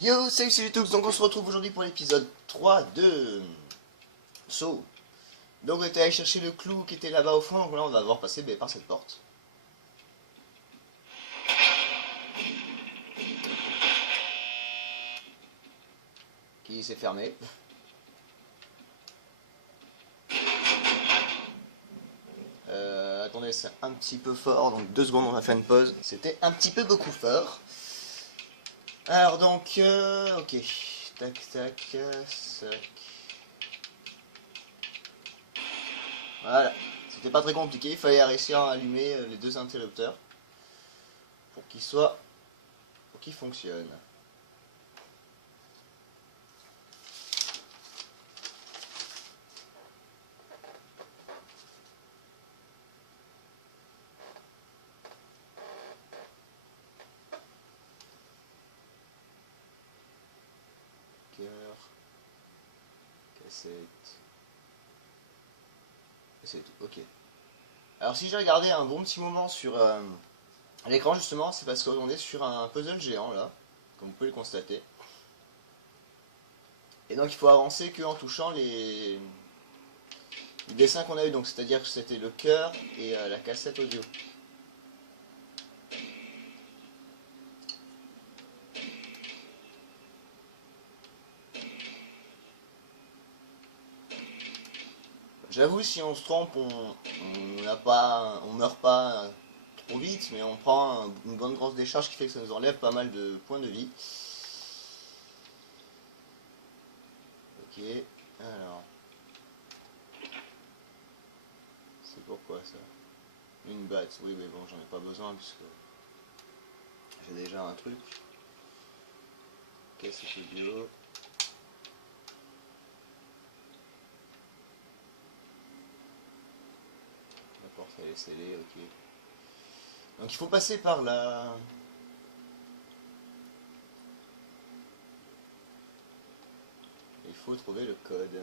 Yo, salut tous, donc on se retrouve aujourd'hui pour l'épisode 3 de So. Donc on était allé chercher le clou qui était là-bas au fond, donc là on va devoir passer par cette porte. Qui s'est fermée. Attendez, c'est un petit peu fort, donc 2 secondes on va faire une pause. C'était un petit peu beaucoup fort. Alors donc, ok. Tac, tac, sac. Voilà. C'était pas très compliqué, il fallait réussir à allumer les 2 interrupteurs. Pour qu'ils fonctionnent. Cassette. C'est tout, ok. Alors si j'ai regardé un bon petit moment sur l'écran justement, c'est parce qu'on est sur un puzzle géant là, comme vous pouvez le constater. Et donc il faut avancer qu'en touchant les dessins qu'on a eu, donc c'est-à-dire que c'était le cœur et la cassette audio. J'avoue, si on se trompe, on meurt pas trop vite, mais on prend une bonne grosse décharge qui fait que ça nous enlève pas mal de points de vie. Ok, alors. C'est pourquoi ça? Une batte, oui, mais bon, j'en ai pas besoin puisque j'ai déjà un truc. Cassette audio. La porte elle est scellée, ok. Donc il faut passer par là. Il faut trouver le code.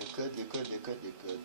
Le code, le code, le code, le code.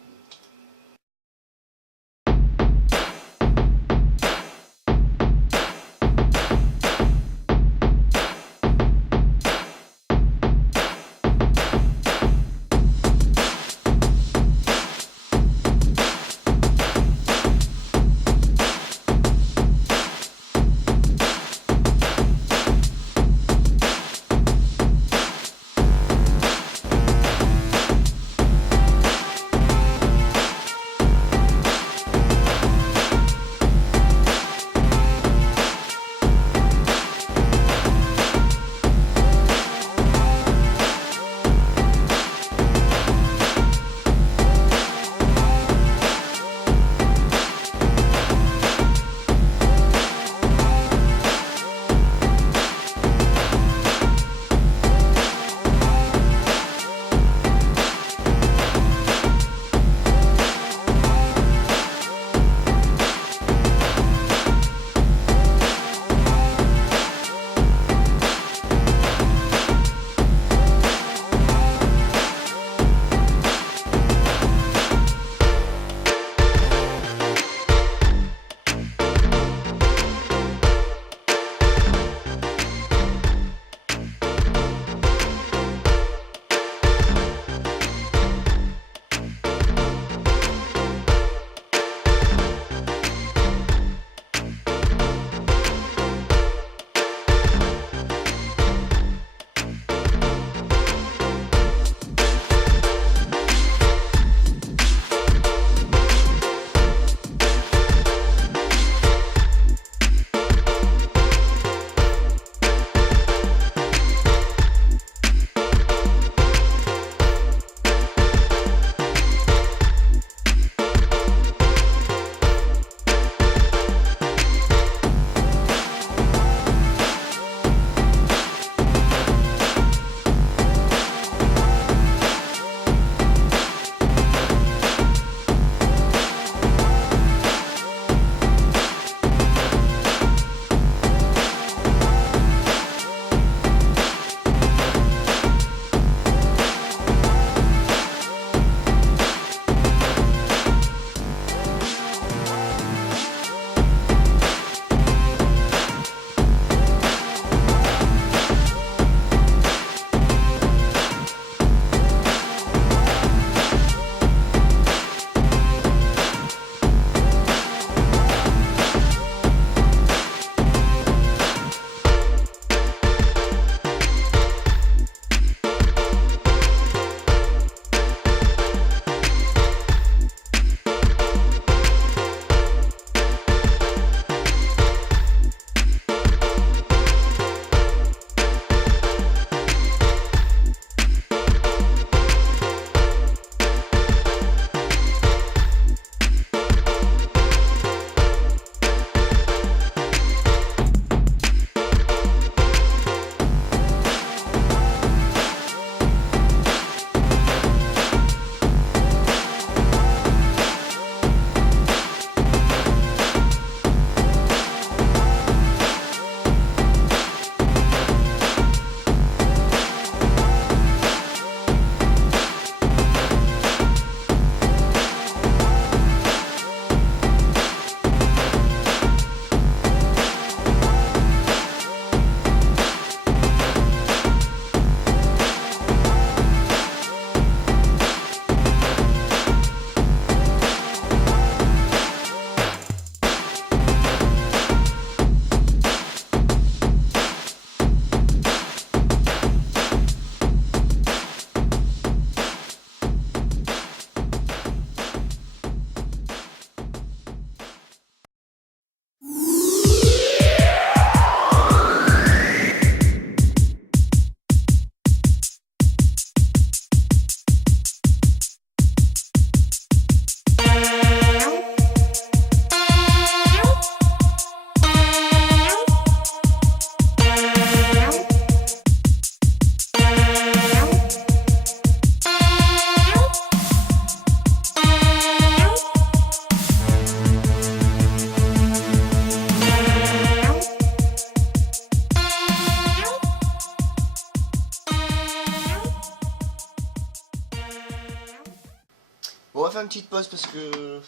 fait une petite pause parce que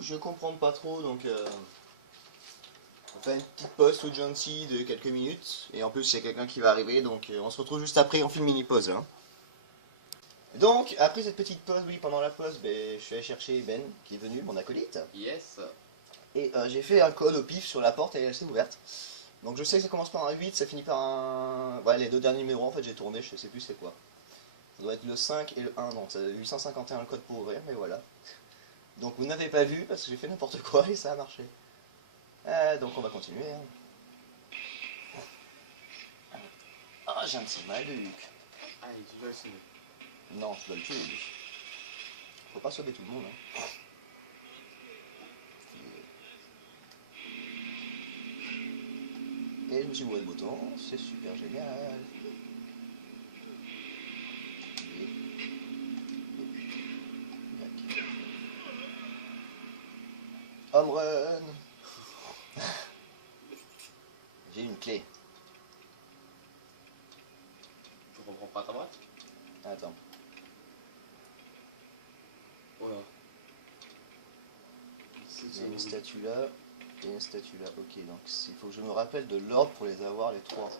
je comprends pas trop, donc on fait une petite pause tout gentil de quelques minutes, et en plus il y a quelqu'un qui va arriver, donc on se retrouve juste après, on fait une mini pause là. Donc après cette petite pause, oui, pendant la pause, je suis allé chercher Ben qui est venu, mon acolyte. Yes. Et j'ai fait un code au pif sur la porte et elle s'est ouverte. Donc je sais que ça commence par un 8, ça finit par un... Ouais, les deux derniers numéros en fait j'ai tourné, je sais plus c'est quoi. Ça doit être le 5 et le 1, donc ça 851 le code pour ouvrir, mais voilà. Donc vous n'avez pas vu parce que j'ai fait n'importe quoi et ça a marché. Donc on va continuer. Hein. Ah, j'ai un petit mal de Luc. Allez, tu dois le sauver. Non, je dois le tuer lui. Faut pas sauver tout le monde. Hein. Et je me suis bourré de bouton, c'est super génial. Home run. J'ai une clé. Tu reprends pas ta droite? Attends. Voilà. Il y a une statue là et une statue là. Ok, donc il faut que je me rappelle de l'ordre pour les avoir les trois.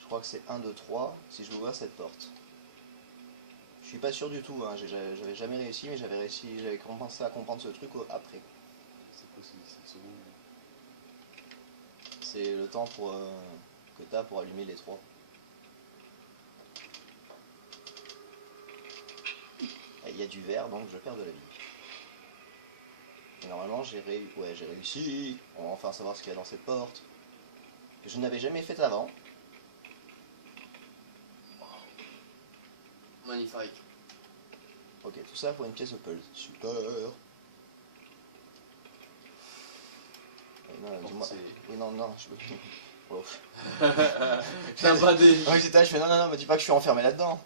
Je crois que c'est 1, 2, 3 si je ouvre cette porte. Je suis pas sûr du tout, hein. J'avais jamais réussi, mais j'avais commencé à comprendre ce truc après. C'est quoi, c'est 7 secondes? C'est le temps pour, que tu as pour allumer les trois. Il y a du vert, donc je perds de la vie. Et normalement, j'ai réussi. On va enfin savoir ce qu'il y a dans cette porte. Que je n'avais jamais fait avant. Magnifique. Ok, tout ça pour une pièce de puzzle. Super. Dis-moi. Oui, non, non, je veux. Oh. T'as badé. Oui, j'étais là, je fais non, non, non, me dis pas que je suis enfermé là-dedans.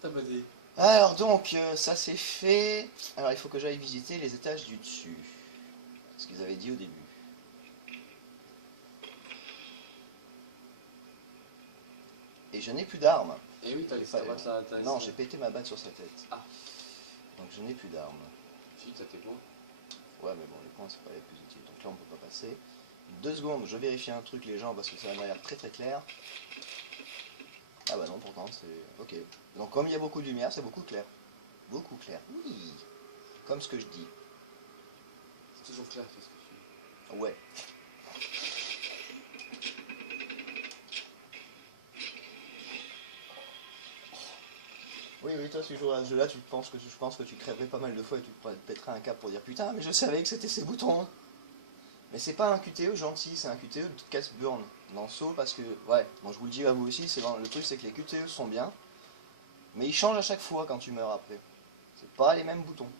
T'as badé. Alors donc, ça c'est fait. Alors il faut que j'aille visiter les étages du dessus. Ce qu'ils avaient dit au début. Et je n'ai plus d'armes. Et oui, t'as laissé ta batte là. Non, j'ai pété ma batte sur sa tête. Ah. Donc je n'ai plus d'armes. Si, t'as tes points. Ouais, mais bon, les points c'est pas les plus utiles. Donc là on peut pas passer. 2 secondes, je vérifie un truc les gens parce que ça m'a l'air très très clair. Ah bah non, pourtant c'est... Ok. Donc comme il y a beaucoup de lumière, c'est beaucoup clair. Beaucoup clair. Oui. Comme ce que je dis. C'est toujours clair, qu'est-ce que tu Ouais. Oui, oui, toi, si tu joues à ce jeu-là, je pense que tu crèverais pas mal de fois et tu te pèterais un câble pour dire putain, mais je savais que c'était ces boutons. Mais c'est pas un QTE gentil, c'est un QTE de casse-burn dans Saw parce que, ouais, bon, je vous le dis à vous aussi, le truc c'est que les QTE sont bien, mais ils changent à chaque fois quand tu meurs après. C'est pas les mêmes boutons.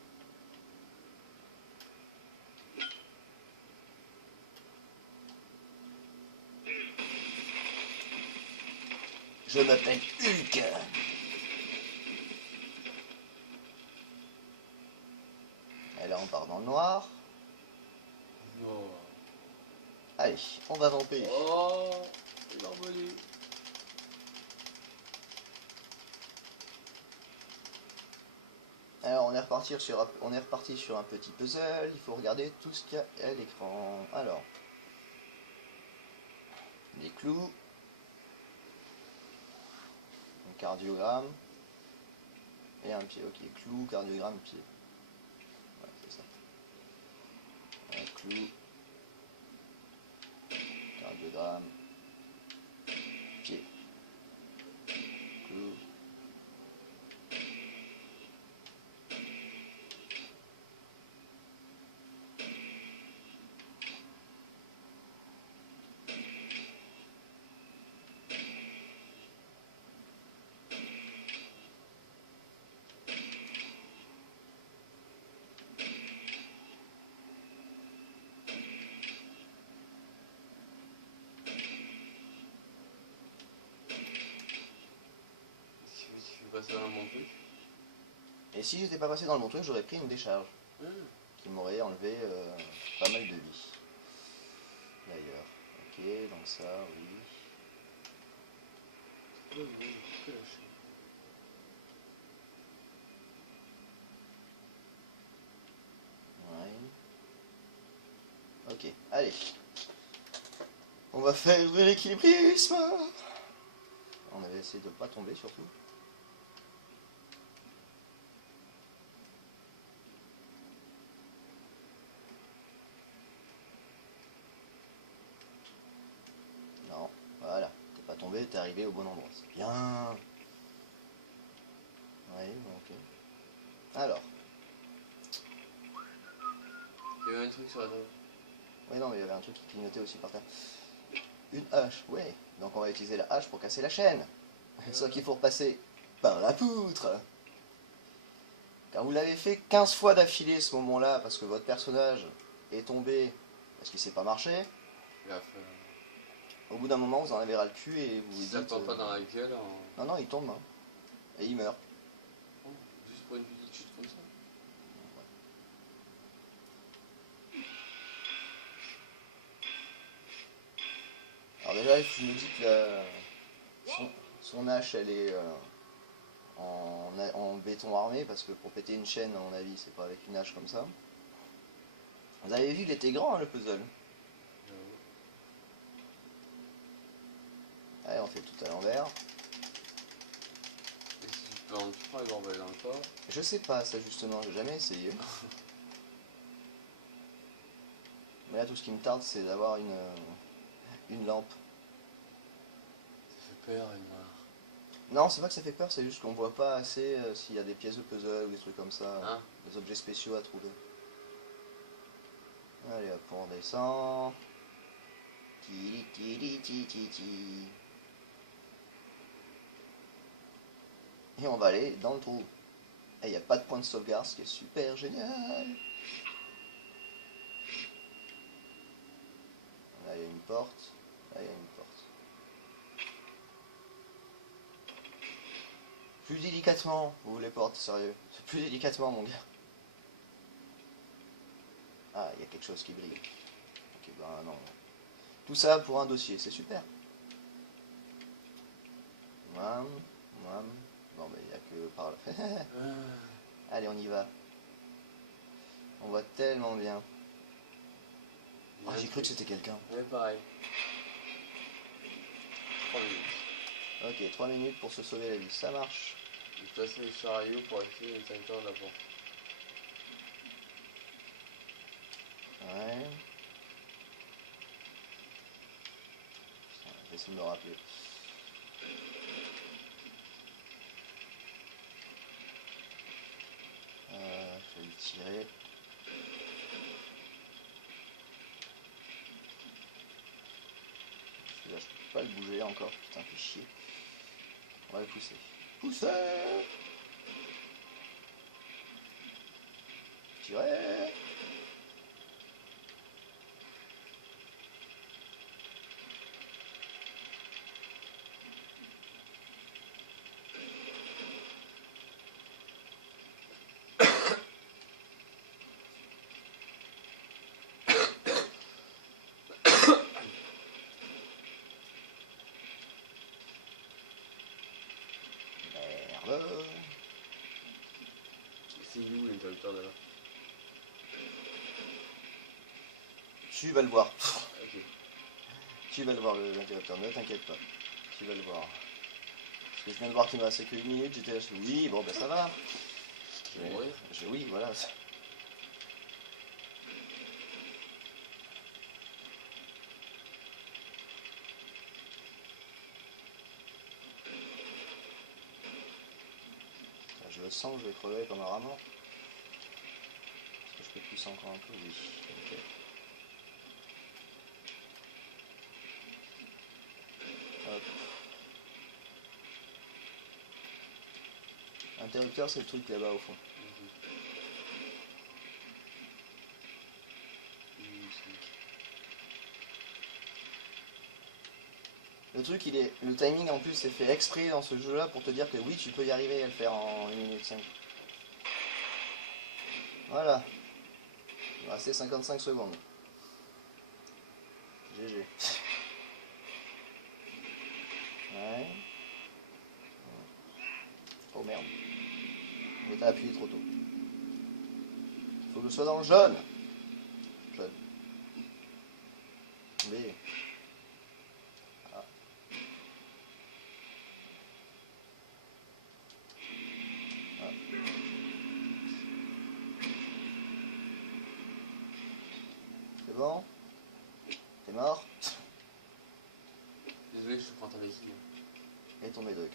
Je m'appelle Hulk. Et là on part dans le noir. Oh. Allez, on va vamper. Oh, il a envolé. Alors on est reparti sur un petit puzzle, il faut regarder tout ce qu'il y a à l'écran. Alors, des clous, un cardiogramme, et un pied. Ok, clou, cardiogramme, pied. Ouais, c'est ça. Un clou, cardiogramme, pied. Clou. Tu fais passer dans mon truc. Et si j'étais pas passé dans le bon truc, j'aurais pris une décharge qui m'aurait enlevé pas mal de vie. D'ailleurs. Ok, donc ça, oui. Ok, allez. On va faire l'équilibrisme. On avait essayé de pas tomber surtout. Non, voilà. T'es pas tombé, t'es arrivé au bon endroit. C'est bien. Oui, bon, ok. Alors. Il y avait un truc sur la table. Oui, non, mais il y avait un truc qui clignotait aussi par terre. Une hache, ouais. Donc on va utiliser la hache pour casser la chaîne. Sauf qu'il faut repasser par la poutre. Car vous l'avez fait 15 fois d'affilée ce moment-là, parce que votre personnage est tombé parce qu'il s'est pas marché. Il a fait. Au bout d'un moment, vous en avez ras le cul et vous vous Si dites... ça prend pas dans la gueule, en... Non, non, il tombe. Hein. Et il meurt. Oh, juste pour une petite chute comme ça. Alors déjà, je me dis que son hache, elle est en béton armé, parce que pour péter une chaîne, à mon avis, c'est pas avec une hache comme ça. Vous avez vu, il était grand, hein, le puzzle. Allez, on fait tout à l'envers. Et si tu peux en prends les emballer dans le corps. Je sais pas, ça justement, j'ai jamais essayé. Mais là, tout ce qui me tarde, c'est d'avoir une lampe. Ça fait peur, et noir. Non, c'est pas que ça fait peur, c'est juste qu'on voit pas assez s'il y a des pièces de puzzle ou des trucs comme ça, Hein? des objets spéciaux à trouver. Allez hop, on descend. Tili, tili, ti, ti, ti. Et on va aller dans le trou. Et il n'y a pas de point de sauvegarde, ce qui est super génial. Là, il y a une porte. Là, il y a une porte. Plus délicatement, vous voulez porte, sérieux. C'est plus délicatement, mon gars. Ah, il y a quelque chose qui brille. Ok, ben non. Tout ça pour un dossier, c'est super. Mouam, mouam. Non, mais il n'y a que par là. Allez, on y va. On va tellement bien. Oh, j'ai cru que c'était quelqu'un. Ouais, pareil. 3 minutes. Ok, 3 minutes pour se sauver la vie, ça marche. Il placer les chariots pour activer l'extincteur de la porte. Ouais. Putain, je vais essayer de me rappeler. Je vais le tirer. Celui-là, je peux pas le bouger encore. Putain, fait chier. On va le pousser. Pousser. Tirer. Merde. C'est où l'interrupteur de là? Tu vas le voir. Ok. Tu vas le voir, l'interrupteur, ne t'inquiète pas. Tu vas le voir. Parce que je viens de voir qu'il me restait que 1 minute, j'étais là, oui, bon ben ça va. Je vais mourir. Oui, voilà. Je sens que je vais crever comme un rat mort. Est-ce que je peux pousser encore un peu? Oui. Ok. Hop. Interrupteur, c'est le truc là-bas au fond. Le truc, le timing en plus, c'est fait exprès dans ce jeu-là pour te dire que oui, tu peux y arriver à le faire en 1 minute 5. Voilà. Il va rester 55 secondes. GG. Ouais. Oh merde. Mais t'as appuyé trop tôt. Faut que je sois dans le jaune. Jaune. devant. T'es mort. Désolé, je te prends ta béquille. Et ton médoc.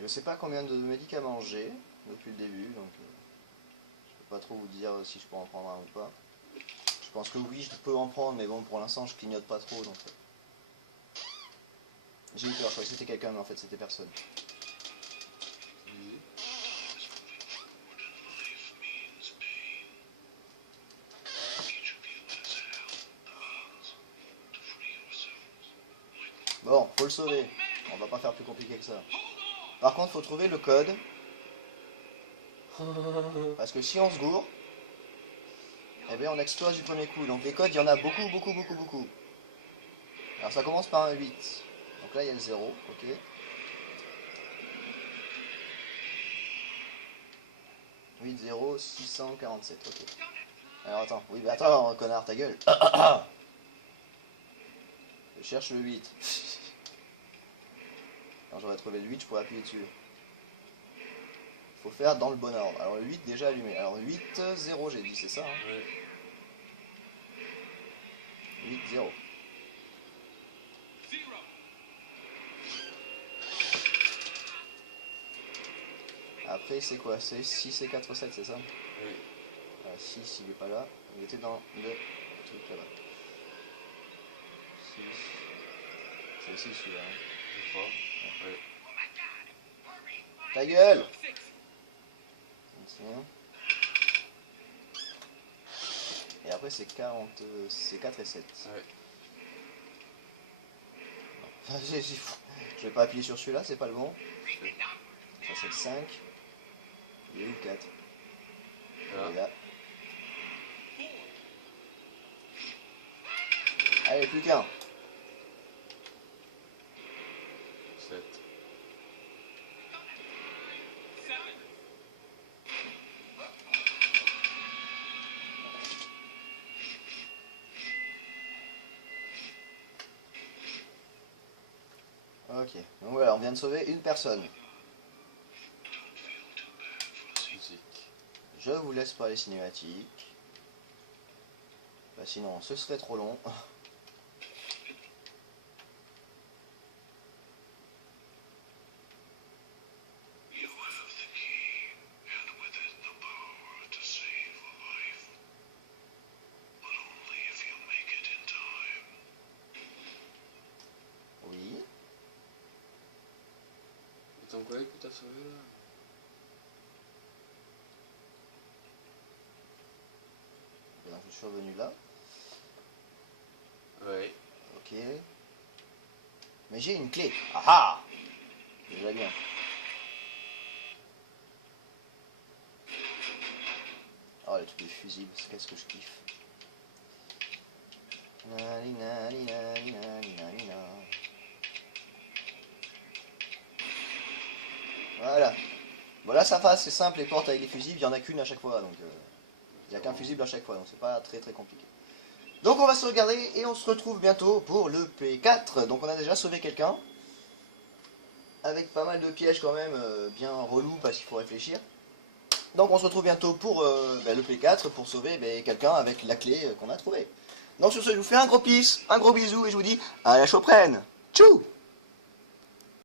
Je sais pas combien de médicaments j'ai depuis le début, donc je peux pas trop vous dire si je peux en prendre un ou pas. Je pense que oui, je peux en prendre, mais bon, pour l'instant, je clignote pas trop, donc... J'ai eu peur, je croyais que c'était quelqu'un, mais en fait, c'était personne. Oui. Bon, faut le sauver. On va pas faire plus compliqué que ça. Par contre, faut trouver le code. Parce que si on se gourre, eh bien on explose du premier coup. Donc les codes, il y en a beaucoup, beaucoup, beaucoup, beaucoup. Alors ça commence par un 8. Donc là, il y a le 0, ok. « 8, 0, 647, ok. Alors attends, oui, mais attends, connard, ta gueule. Je cherche le 8. Quand j'aurais trouvé le 8, je pourrais appuyer dessus. Faut faire dans le bon ordre. Alors le 8 déjà allumé. Alors 8, 0 j'ai dit, c'est ça hein. Ouais. 8, 0. Après c'est quoi? C'est 6 et 4, 7, c'est ça? Oui. 6 il est pas là. Il était dans le truc là-bas. 6. C'est ici celui-là. Hein. Je crois. Ouais. Ta gueule! Et après c'est 40, c'est 4 et 7. Ouais. Je vais pas appuyer sur celui-là, c'est pas le bon. Ça c'est le 5. Il est où le 4? Voilà. Il est là. Allez, plus qu'un. 7. Ok, donc voilà, on vient de sauver une personne. Musique. Je vous laisse par les cinématiques. Bah, sinon, ce serait trop long. Oui. Et ton collègue que t'as sauvé là? Donc je suis revenu là. Ouais. Ok. Mais j'ai une clé. Ah ah! Déjà bien. Oh, le truc des fusibles, qu'est-ce que je kiffe. Nani, nani, nani, nani, nani, nani. Voilà. Bon là ça va, c'est simple, les portes avec les fusibles, il n'y en a qu'une à chaque fois, donc il n'y a qu'un fusible à chaque fois, donc c'est pas très très compliqué. Donc on va se regarder et on se retrouve bientôt pour le P4. Donc on a déjà sauvé quelqu'un, avec pas mal de pièges quand même, bien relous parce qu'il faut réfléchir. Donc on se retrouve bientôt pour le P4 pour sauver quelqu'un avec la clé qu'on a trouvée. Donc sur ce, je vous fais un gros peace, un gros bisou et je vous dis à la choprenne. Tchou!